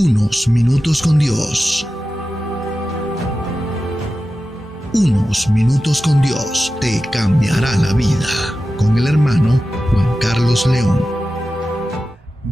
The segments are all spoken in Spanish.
Unos minutos con Dios. Unos minutos con Dios te cambiará la vida. Con el hermano Juan Carlos León.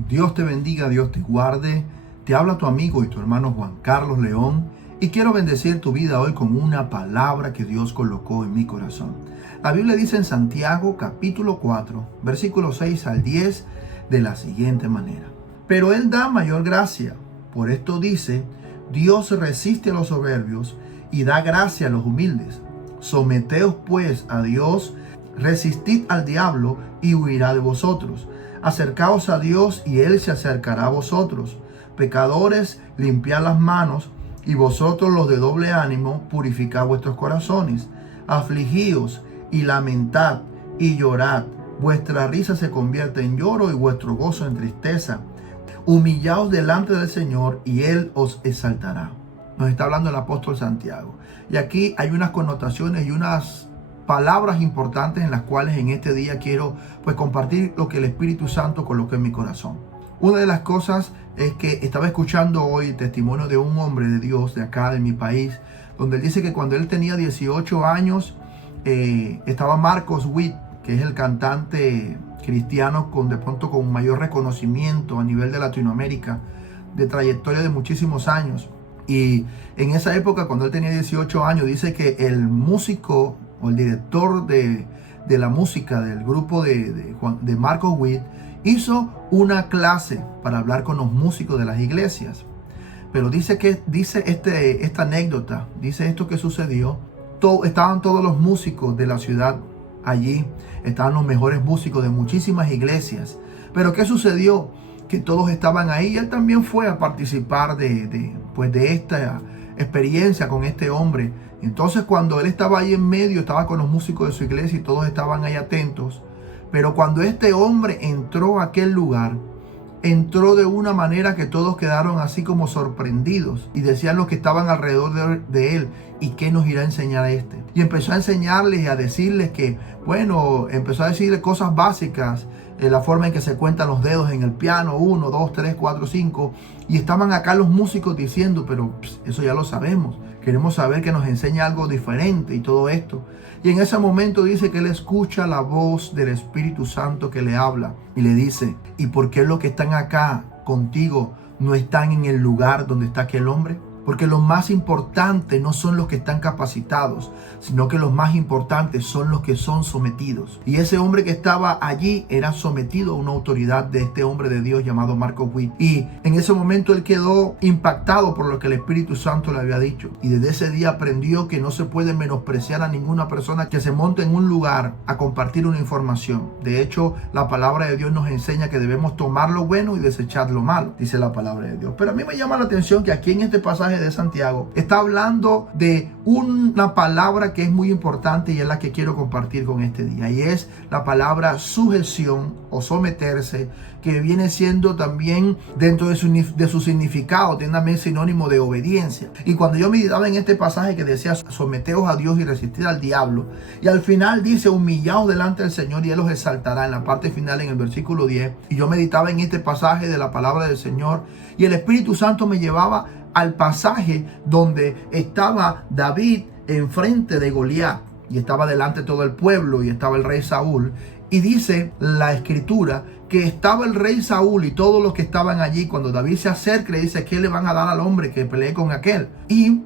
Dios te bendiga, Dios te guarde. Te habla tu amigo y tu hermano Juan Carlos León. Y quiero bendecir tu vida hoy con una palabra que Dios colocó en mi corazón. La Biblia dice en Santiago capítulo 4, versículos 6 al 10 de la siguiente manera. Pero Él da mayor gracia. Por esto dice, Dios resiste a los soberbios y da gracia a los humildes. Someteos pues a Dios, resistid al diablo y huirá de vosotros. Acercaos a Dios y Él se acercará a vosotros. Pecadores, limpiad las manos, y vosotros los de doble ánimo, purificad vuestros corazones. Afligíos y lamentad y llorad. Vuestra risa se convierte en lloro y vuestro gozo en tristeza. Humillaos delante del Señor y Él os exaltará. Nos está hablando el apóstol Santiago. Y aquí hay unas connotaciones y unas palabras importantes en las cuales en este día quiero compartir lo que el Espíritu Santo colocó en mi corazón. Una de las cosas es que estaba escuchando hoy el testimonio de un hombre de Dios de acá, de mi país, donde él dice que cuando él tenía 18 años, estaba Marcos Witt, que es el cantante cristiano de pronto con mayor reconocimiento a nivel de Latinoamérica, de trayectoria de muchísimos años. Y en esa época, cuando él tenía 18 años, dice que el músico o el director de la música del grupo de Marcos Witt hizo una clase para hablar con los músicos de las iglesias. Pero dice esta anécdota, dice esto que sucedió. Estaban todos los músicos de la ciudad allí, estaban los mejores músicos de muchísimas iglesias. Pero ¿qué sucedió? Que todos estaban ahí y él también fue a participar de esta experiencia con este hombre. Entonces cuando él estaba ahí en medio, estaba con los músicos de su iglesia y todos estaban ahí atentos. Pero cuando este hombre entró a aquel lugar, entró de una manera que todos quedaron así como sorprendidos y decían los que estaban alrededor de él, ¿y qué nos irá a enseñar este? Y empezó a enseñarles y a decirles que, empezó a decirles cosas básicas, la forma en que se cuentan los dedos en el piano, 1, 2, 3, 4, 5, y estaban acá los músicos diciendo, pero eso ya lo sabemos, queremos saber que nos enseña algo diferente y todo esto. Y en ese momento dice que él escucha la voz del Espíritu Santo que le habla y le dice, ¿y por qué los que están acá contigo no están en el lugar donde está aquel hombre? Porque lo más importante no son los que están capacitados, sino que los más importantes son los que son sometidos. Y ese hombre que estaba allí era sometido a una autoridad de este hombre de Dios llamado Marcos Witt. Y en ese momento él quedó impactado por lo que el Espíritu Santo le había dicho. Y desde ese día aprendió que no se puede menospreciar a ninguna persona que se monte en un lugar a compartir una información. De hecho, la palabra de Dios nos enseña que debemos tomar lo bueno y desechar lo malo, dice la palabra de Dios. Pero a mí me llama la atención que aquí en este pasaje de Santiago está hablando de una palabra que es muy importante y es la que quiero compartir con este día, y es la palabra sujeción o someterse, que viene siendo también dentro de su significado, tiene también sinónimo de obediencia. Y cuando yo meditaba en este pasaje que decía someteos a Dios y resistir al diablo, y al final dice humillaos delante del Señor y Él los exaltará, en la parte final en el versículo 10, y yo meditaba en este pasaje de la palabra del Señor y el Espíritu Santo me llevaba al pasaje donde estaba David enfrente de Goliat y estaba delante todo el pueblo y estaba el rey Saúl, y dice la escritura que estaba el rey Saúl y todos los que estaban allí. Cuando David se acerca le dice, ¿qué le van a dar al hombre que pelee con aquel? Y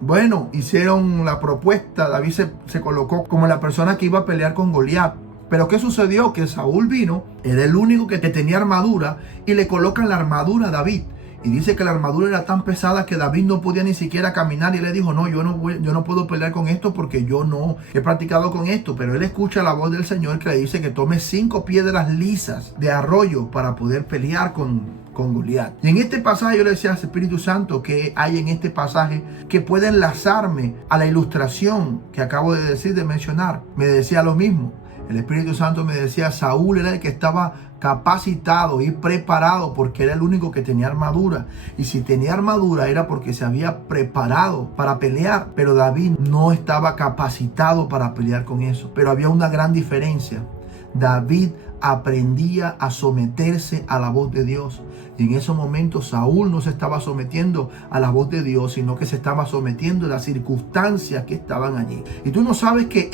hicieron la propuesta. David se colocó como la persona que iba a pelear con Goliat. Pero ¿qué sucedió? Que Saúl vino, era el único que tenía armadura, y le colocan la armadura a David. Y dice que la armadura era tan pesada que David no podía ni siquiera caminar. Y él le dijo, no, yo no puedo pelear con esto porque yo no he practicado con esto. Pero él escucha la voz del Señor que le dice que tome 5 piedras lisas de arroyo para poder pelear con Goliat. Y en este pasaje yo le decía al Espíritu Santo que hay en este pasaje que puede enlazarme a la ilustración que acabo de mencionar. Me decía lo mismo. El Espíritu Santo me decía, Saúl era el que estaba capacitado y preparado porque era el único que tenía armadura. Y si tenía armadura era porque se había preparado para pelear. Pero David no estaba capacitado para pelear con eso. Pero había una gran diferencia. David aprendía a someterse a la voz de Dios. Y en esos momentos Saúl no se estaba sometiendo a la voz de Dios, sino que se estaba sometiendo a las circunstancias que estaban allí. Y tú no sabes que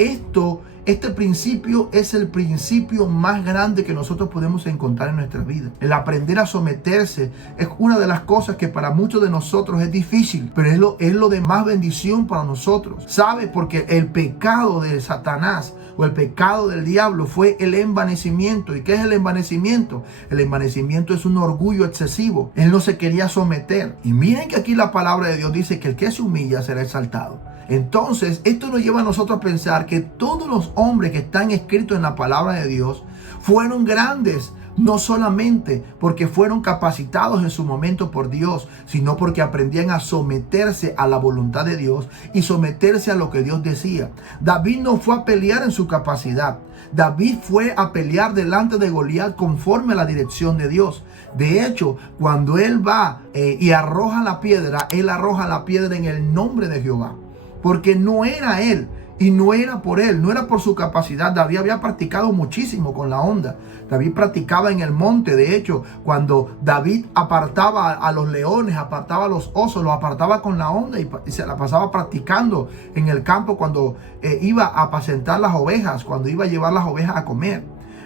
este principio es el principio más grande que nosotros podemos encontrar en nuestra vida. El aprender a someterse es una de las cosas que para muchos de nosotros es difícil, pero es lo de más bendición para nosotros. ¿Sabe? Porque el pecado de Satanás o el pecado del diablo fue el envanecimiento. ¿Y qué es el envanecimiento? El envanecimiento es un orgullo excesivo. Él no se quería someter. Y miren que aquí la palabra de Dios dice que el que se humilla será exaltado. Entonces, esto nos lleva a nosotros a pensar que todos los hombres que están escritos en la palabra de Dios fueron grandes, no solamente porque fueron capacitados en su momento por Dios, sino porque aprendían a someterse a la voluntad de Dios y someterse a lo que Dios decía. David no fue a pelear en su capacidad. David fue a pelear delante de Goliat conforme a la dirección de Dios. De hecho, cuando él va y arroja la piedra, él arroja la piedra en el nombre de Jehová. Porque no era él y no era por él, no era por su capacidad. David había practicado muchísimo con la onda. David practicaba en el monte. De hecho, cuando David apartaba a los leones, apartaba a los osos, los apartaba con la onda y se la pasaba practicando en el campo cuando iba a apacentar las ovejas, cuando iba a llevar las ovejas a comer.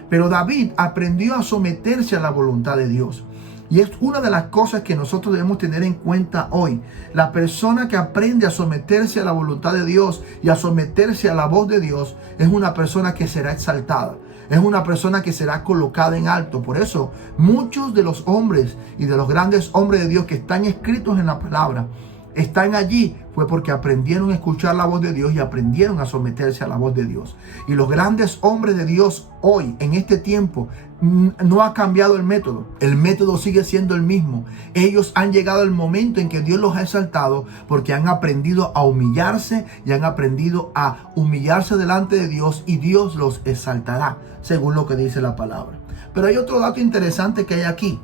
Pero David aprendió a someterse a la voluntad de Dios. Y es una de las cosas que nosotros debemos tener en cuenta hoy. La persona que aprende a someterse a la voluntad de Dios y a someterse a la voz de Dios es una persona que será exaltada. Es una persona que será colocada en alto. Por eso, muchos de los hombres y de los grandes hombres de Dios que están escritos en la palabra, están allí fue porque aprendieron a escuchar la voz de Dios y aprendieron a someterse a la voz de Dios. Y los grandes hombres de Dios hoy, en este tiempo, no ha cambiado el método. El método sigue siendo el mismo. Ellos han llegado al momento en que Dios los ha exaltado porque han aprendido a humillarse y han aprendido a humillarse delante de Dios, y Dios los exaltará, según lo que dice la palabra. Pero hay otro dato interesante que hay aquí.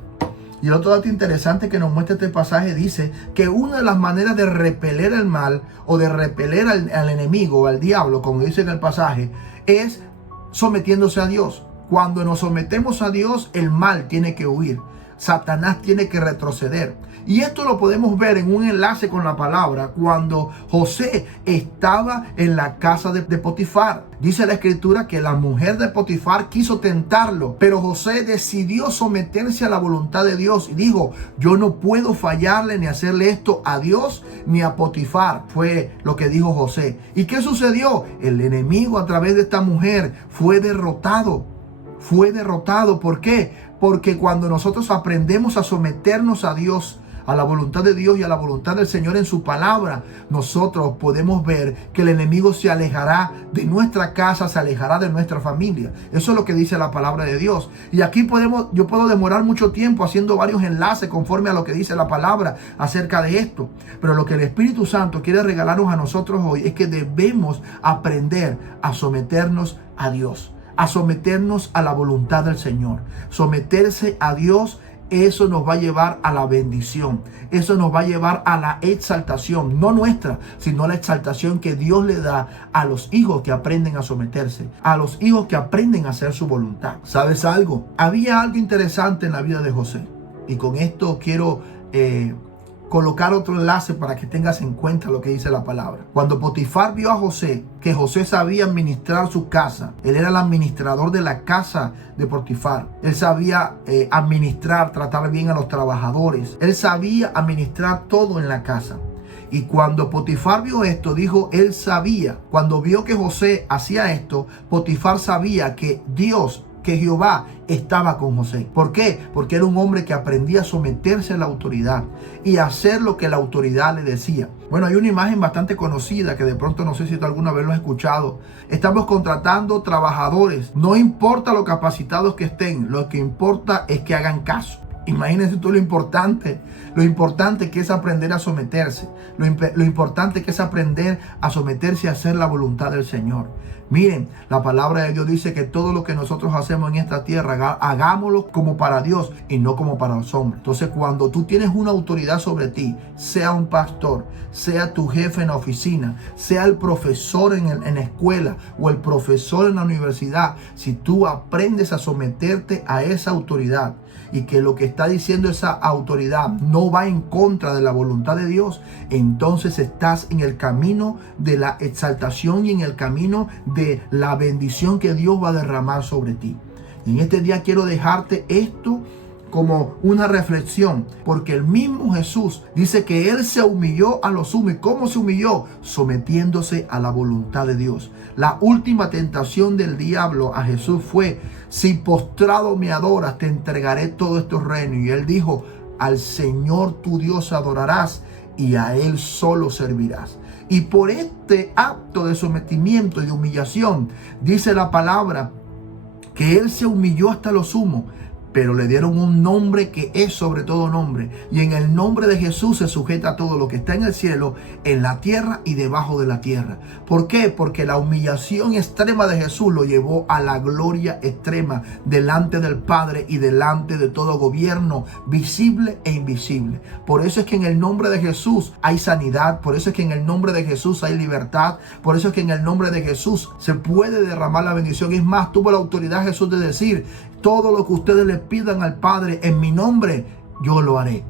Y el otro dato interesante que nos muestra este pasaje dice que una de las maneras de repeler el mal o de repeler al enemigo o al diablo, como dice en el pasaje, es sometiéndose a Dios. Cuando nos sometemos a Dios, el mal tiene que huir. Satanás tiene que retroceder. Y esto lo podemos ver en un enlace con la palabra cuando José estaba en la casa de Potifar. Dice la escritura que la mujer de Potifar quiso tentarlo, pero José decidió someterse a la voluntad de Dios y dijo: yo no puedo fallarle ni hacerle esto a Dios ni a Potifar. Fue lo que dijo José. ¿Y qué sucedió? El enemigo a través de esta mujer fue derrotado. Fue derrotado. ¿Por qué? Porque cuando nosotros aprendemos a someternos a Dios, a la voluntad de Dios y a la voluntad del Señor en su palabra, nosotros podemos ver que el enemigo se alejará de nuestra casa, se alejará de nuestra familia. Eso es lo que dice la palabra de Dios. Y aquí yo puedo demorar mucho tiempo haciendo varios enlaces conforme a lo que dice la palabra acerca de esto. Pero lo que el Espíritu Santo quiere regalarnos a nosotros hoy es que debemos aprender a someternos a Dios, a someternos a la voluntad del Señor. Someterse a Dios, eso nos va a llevar a la bendición. Eso nos va a llevar a la exaltación, no nuestra, sino la exaltación que Dios le da a los hijos que aprenden a someterse, a los hijos que aprenden a hacer su voluntad. ¿Sabes algo? Había algo interesante en la vida de José. Y con esto quiero colocar otro enlace para que tengas en cuenta lo que dice la palabra. Cuando Potifar vio a José, que José sabía administrar su casa, él era el administrador de la casa de Potifar. Él sabía administrar, tratar bien a los trabajadores. Él sabía administrar todo en la casa. Y cuando Potifar vio esto, dijo, él sabía. Cuando vio que José hacía esto, Potifar sabía que Dios, que Jehová estaba con José. ¿Por qué? Porque era un hombre que aprendía a someterse a la autoridad y a hacer lo que la autoridad le decía. Bueno, hay una imagen bastante conocida que de pronto no sé si tú alguna vez lo has escuchado. Estamos contratando trabajadores. No importa lo capacitados que estén, lo que importa es que hagan caso. Imagínense tú lo importante que es aprender a someterse, lo importante que es aprender a someterse a hacer la voluntad del Señor. Miren, la palabra de Dios dice que todo lo que nosotros hacemos en esta tierra, hagámoslo como para Dios y no como para los hombres. Entonces, cuando tú tienes una autoridad sobre ti, sea un pastor, sea tu jefe en la oficina, sea el profesor en la escuela o el profesor en la universidad, si tú aprendes a someterte a esa autoridad y que lo que está diciendo esa autoridad no va en contra de la voluntad de Dios, entonces estás en el camino de la exaltación y en el camino de la bendición que Dios va a derramar sobre ti. Y en este día quiero dejarte esto como una reflexión, porque el mismo Jesús dice que Él se humilló a lo sumo. ¿Y cómo se humilló? Sometiéndose a la voluntad de Dios. La última tentación del diablo a Jesús fue: si postrado me adoras, te entregaré todos estos reinos. Y Él dijo: al Señor tu Dios adorarás y a Él solo servirás. Y por este acto de sometimiento y de humillación, dice la palabra que Él se humilló hasta lo sumo, pero le dieron un nombre que es sobre todo nombre. Y en el nombre de Jesús se sujeta a todo lo que está en el cielo, en la tierra y debajo de la tierra. ¿Por qué? Porque la humillación extrema de Jesús lo llevó a la gloria extrema delante del Padre y delante de todo gobierno visible e invisible. Por eso es que en el nombre de Jesús hay sanidad. Por eso es que en el nombre de Jesús hay libertad. Por eso es que en el nombre de Jesús se puede derramar la bendición. Es más, tuvo la autoridad Jesús de decir: todo lo que ustedes le pidan al Padre en mi nombre, yo lo haré.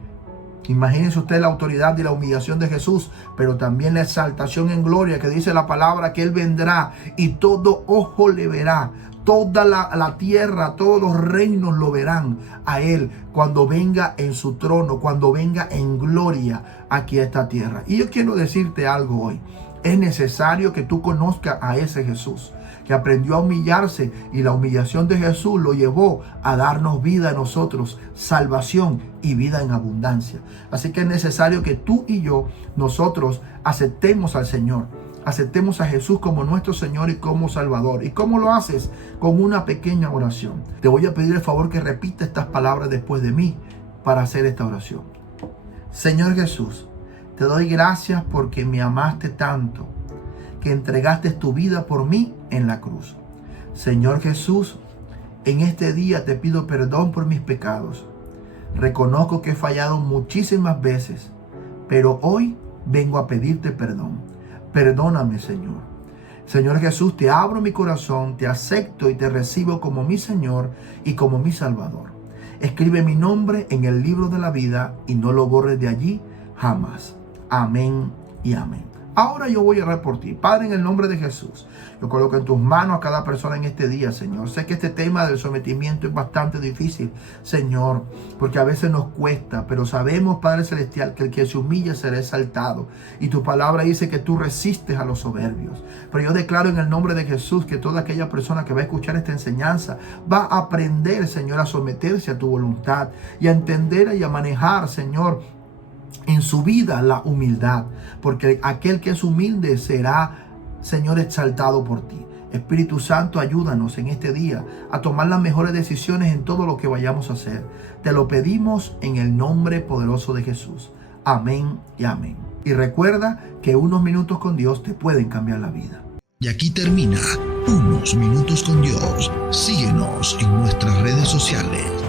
Imagínense ustedes la autoridad y la humillación de Jesús, pero también la exaltación en gloria, que dice la palabra que Él vendrá y todo ojo le verá. Toda la tierra, todos los reinos lo verán a Él cuando venga en su trono, cuando venga en gloria aquí a esta tierra. Y yo quiero decirte algo hoy. Es necesario que tú conozcas a ese Jesús que aprendió a humillarse, y la humillación de Jesús lo llevó a darnos vida a nosotros, salvación y vida en abundancia. Así que es necesario que tú y yo, nosotros aceptemos al Señor, aceptemos a Jesús como nuestro Señor y como Salvador. ¿Y cómo lo haces? Con una pequeña oración. Te voy a pedir el favor que repita estas palabras después de mí para hacer esta oración. Señor Jesús, te doy gracias porque me amaste tanto, que entregaste tu vida por mí en la cruz. Señor Jesús, en este día te pido perdón por mis pecados. Reconozco que he fallado muchísimas veces, pero hoy vengo a pedirte perdón. Perdóname, Señor. Señor Jesús, te abro mi corazón, te acepto y te recibo como mi Señor y como mi Salvador. Escribe mi nombre en el libro de la vida y no lo borres de allí jamás. Amén y amén. Ahora yo voy a orar por ti. Padre, en el nombre de Jesús, yo coloco en tus manos a cada persona en este día, Señor. Sé que este tema del sometimiento es bastante difícil, Señor, porque a veces nos cuesta, pero sabemos, Padre Celestial, que el que se humilla será exaltado. Y tu palabra dice que tú resistes a los soberbios. Pero yo declaro en el nombre de Jesús que toda aquella persona que va a escuchar esta enseñanza va a aprender, Señor, a someterse a tu voluntad y a entender y a manejar, Señor, en su vida la humildad, porque aquel que es humilde será, Señor, exaltado por ti. Espíritu Santo, ayúdanos en este día a tomar las mejores decisiones en todo lo que vayamos a hacer. Te lo pedimos en el nombre poderoso de Jesús. Amén y amén. Y recuerda que unos minutos con Dios te pueden cambiar la vida. Y aquí termina Unos Minutos con Dios. Síguenos en nuestras redes sociales.